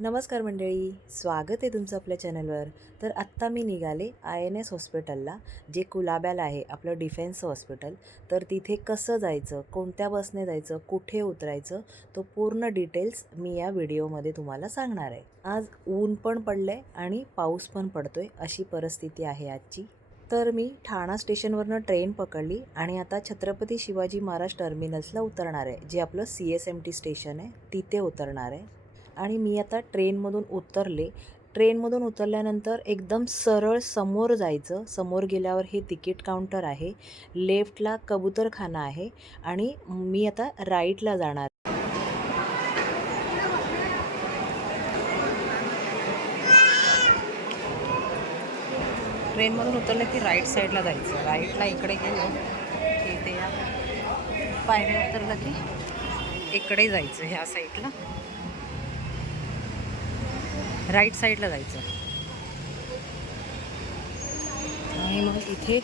नमस्कार मंडळी स्वागत आहे तुमचं आपल्या चॅनलवर. तर आत्ता मी निघाले आय एन एस हॉस्पिटलला जे कुलाब्याला आहे आपलं डिफेन्स हॉस्पिटल. तर तिथे कसं जायचं कोणत्या बसने जायचं कुठे उतरायचं तो पूर्ण डिटेल्स मी या व्हिडिओमध्ये तुम्हाला सांगणार आहे. आज ऊन पण पडलं आहे आणि पाऊस पण पडतो आहे अशी परिस्थिती आहे आजची. तर मी ठाणा स्टेशनवरनं ट्रेन पकडली आणि आता छत्रपती शिवाजी महाराज टर्मिनल्सला उतरणार आहे जे आपलं C S M T station आहे तिथे उतरणार आहे. आणि मी आता ट्रेनमधून उतरले. ट्रेनमधून उतरल्यानंतर एकदम सरळ समोर जायचं. समोर गेल्यावर हे तिकीट काउंटर आहे. लेफ्टला कबूतरखाना आहे आणि मी आता राईटला जाणार. ट्रेनमधून उतरलं की राईट साईडला जायचं. राईटला इकडे गेलो की ते या पायऱ्या उतरलं की इकडे जायचं ह्या साईडला. राईट साईडला जायचं. आणि मग इथे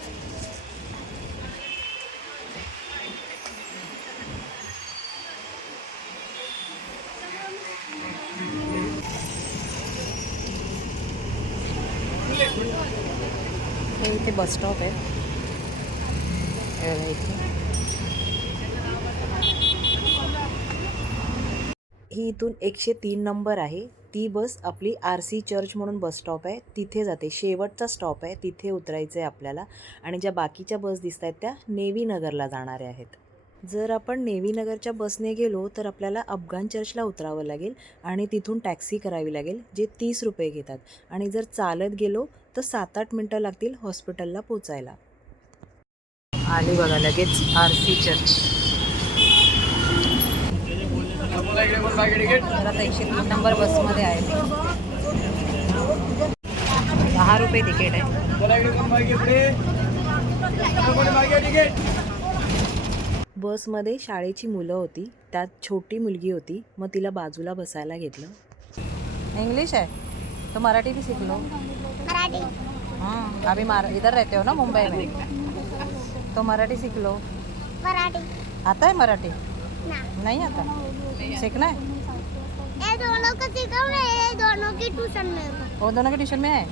इथे बस स्टॉप आहे. इथे ही इथून एकशे तीन नंबर आहे. ती बस आपली आर सी चर्च म्हणून बस स्टॉप आहे. तिथे जाते. शेवटचा स्टॉप आहे. तिथे उतरायचं आहे आपल्याला. आणि ज्या बाकीच्या बस दिसत आहेत त्या नेवी नगरला जाणाऱ्या आहेत. जर आपण नेवी नगरच्या बसने गेलो तर आपल्याला अफगाण चर्चला उतरावं लागेल आणि तिथून टॅक्सी करावी लागेल जे तीस रुपये घेतात. आणि जर चालत गेलो तर सात आठ मिनटं लागतील हॉस्पिटलला पोचायला. आली बघा लगेच आर सी चर्च. तर आता एकशे तीन नंबर बसमध्ये आहे मी दहा रुपये तिकीट आहे. बसमध्ये शाळेची मुलं होती. त्यात छोटी मुलगी होती. मग तिला बाजूला बसायला घेतलं. इंग्लिश है तो मराठी भी सीख लो मराठी. हाँ अभी मार इधर रहते हो ना मुंबई में तो मराठी सीख लो मराठी. आता है मराठी? नहीं आता? सीखना है ये दोनों को सीखा मैं ये दोनों की ट्यूशन में हूँ। वो दोनों के ट्यूशन में है?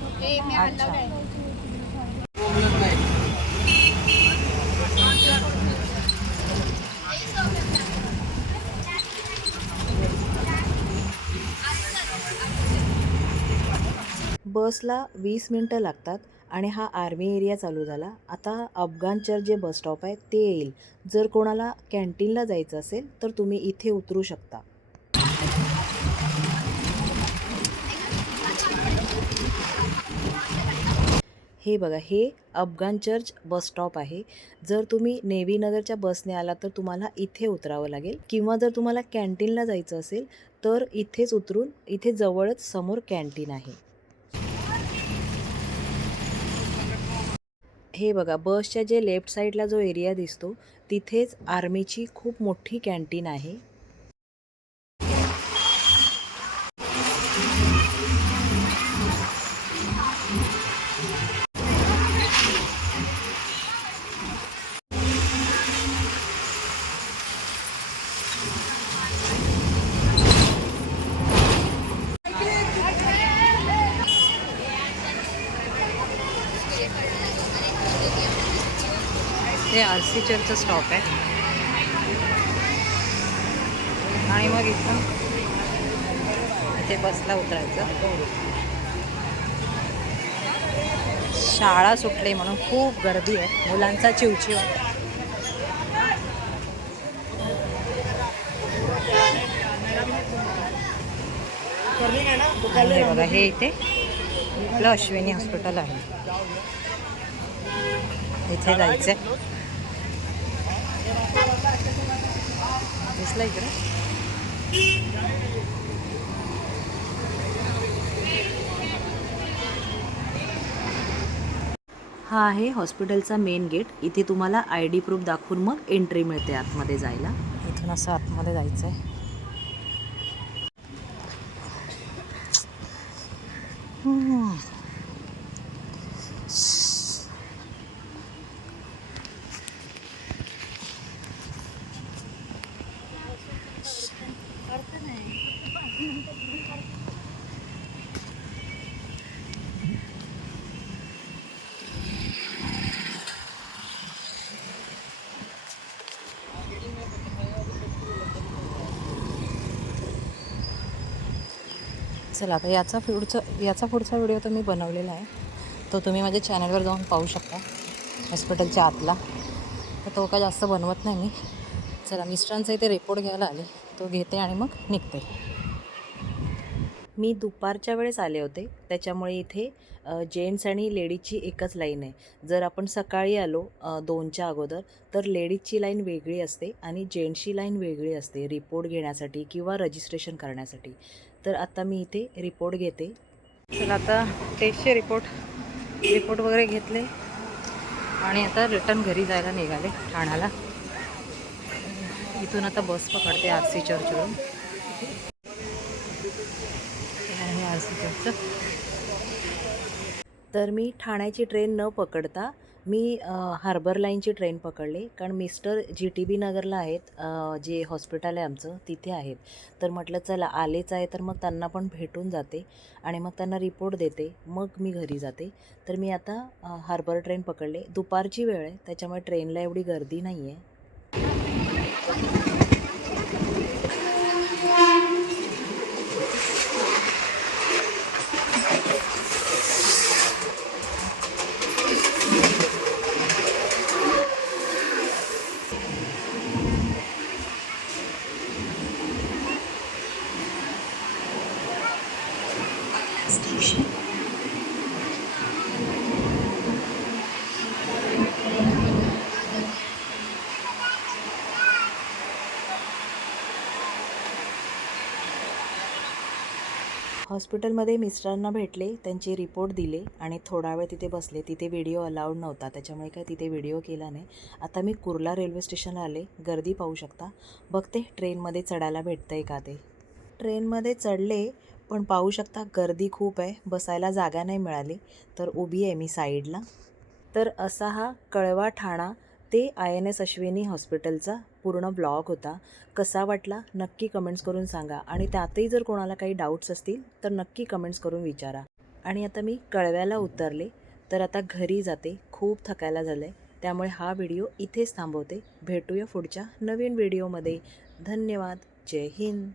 अच्छा। बसला वीस मिनटं लागतात. आणि हा आर्मी एरिया चालू झाला. आता अफगाण चर्च जे बस स्टॉप आहे ते येईल. जर कोणाला कॅन्टीनला जायचं असेल तर तुम्ही इथे उतरू शकता. हे बघा हे अफगाण चर्च बस स्टॉप आहे. जर तुम्ही नेव्ही नगरच्या बसने आला तर तुम्हाला इथे उतरावं लागेल. किंवा जर तुम्हाला कॅन्टीनला जायचं असेल तर इथेच उतरून इथे जवळच समोर कॅन्टीन आहे. हे बघा बसच्या जे लेफ्ट साईडला जो एरिया दिसतो तिथेच आर्मीची खूप मोठी कॅन्टीन आहे. हे आर सी चर्चचं स्टॉप आहे. आणि मग इथं इथे बसला उतरायचं. शाळा सुटली म्हणून खूप गर्दी आहे. मुलांचा चिवचिव हे बघा हे इथे आपलं अश्विनी हॉस्पिटल आहे. इथे जायचं आहे दिसलं इकडे. हा आहे हॉस्पिटलचा मेन गेट. इथे तुम्हाला आय डी प्रूफ दाखवून मग एंट्री मिळते आतमध्ये जायला. इथून असं आतमध्ये जायचं आहे चला आता याचा पुढचा याचा पुढचा व्हिडिओ तर मी बनवलेला आहे. तो तुम्ही माझ्या चॅनलवर जाऊन पाहू शकता हॉस्पिटलच्या आतला. तर तो काय जास्त बनवत नाही मी. चला मिस्टरांचा इथे रिपोर्ट घ्यायला आले. तो घेते आणि मग निघते. मी दुपारच्या वेळेस आले होते. त्याच्यामुळे इथे जेंट्स आणि लेडीजची एकच लाईन आहे. जर आपण सकाळी आलो दोनच्या अगोदर तर लेडीजची लाईन वेगळी असते आणि जेंट्सची लाईन वेगळी असते. रिपोर्ट घेण्यासाठी किंवा रजिस्ट्रेशन करण्यासाठी. तर आता मी इथे रिपोर्ट घेते. चला आता टेस्टचे रिपोर्ट रिपोर्ट वगैरे घेतले. आणि आता रिटर्न घरी जायला निघाले ठाण्याला. इथून आता बस पकडते आर सी चर्चवरून हे आर सी चर्च तर मी ठाण्याची ट्रेन न पकडता मी हार्बर लाईनची ट्रेन पकडली. कारण मिस्टर जी टी बी नगरला आहेत जे हॉस्पिटल आहे आमचं तिथे आहेत. तर म्हटलं चला आलेच आहे. तर मग त्यांना पण भेटून जाते आणि मग त्यांना रिपोर्ट देते. मग मी घरी जाते. तर मी आता हार्बर ट्रेन पकडले. दुपारची वेळ आहे. त्याच्यामुळे ट्रेनला एवढी गर्दी नाही आहे हॉस्पिटलमध्ये मिस्टरांना भेटले त्यांचे रिपोर्ट दिले आणि थोडा वेळ तिथे बसले. तिथे व्हिडिओ अलाउड नव्हता त्याच्यामुळे काय तिथे व्हिडिओ केला नाही. आता मी कुर्ला रेल्वे स्टेशनला आले. गर्दी पाहू शकता. बघते ट्रेनमध्ये चढायला भेटतं आहे का ते. ट्रेनमध्ये चढले पण पाहू शकता गर्दी खूप आहे. बसायला जागा नाही मिळाली. तर उभी आहे मी साईडला. तर असा हा कळवा ठाणा ते आय एन एस अश्विनी हॉस्पिटलचा पूर्ण ब्लॉग होता. कसा वाटला नक्की कमेंट्स करून सांगा. आणि त्यातही जर कोणाला काही डाऊट्स असतील तर नक्की कमेंट्स करून विचारा. आणि आता मी कळव्याला उतरले तर आता घरी जाते. खूप थकायला झालं आहे त्यामुळे हा व्हिडिओ इथेच थांबवते. भेटूया पुढच्या नवीन व्हिडिओमध्ये. धन्यवाद. जय हिंद.